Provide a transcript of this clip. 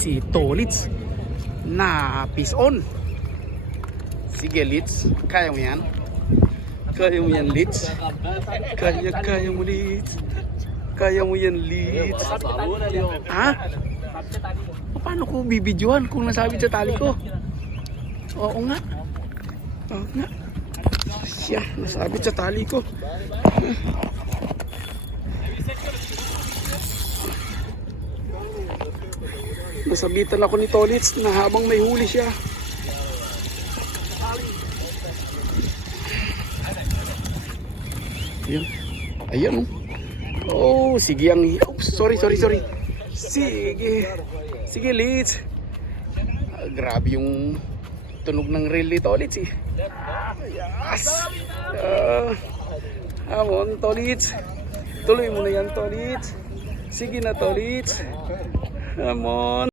si Tolits na piece on. Sige Litz, kaya mo yan? Kaya mo yan Litz? Kaya mo Litz? Kaya mo yan Litz? Ha? Paano ko bibidyohan kung nasabit sa tali ko? Oo nga. Oo nga. Siya, nasabit sa tali ko. Nasabitan ako ni Tolits na habang may huli siya. Ayan. Ayan. Oh, sige ang... Oops, sorry. Sige. Sige, Litz. Grabe yung tunog ng reel ni Tolits eh. Yes. Hamon, Tolits. Tuloy mo na yan, Tolits. Sige na, Tolits. Hamon.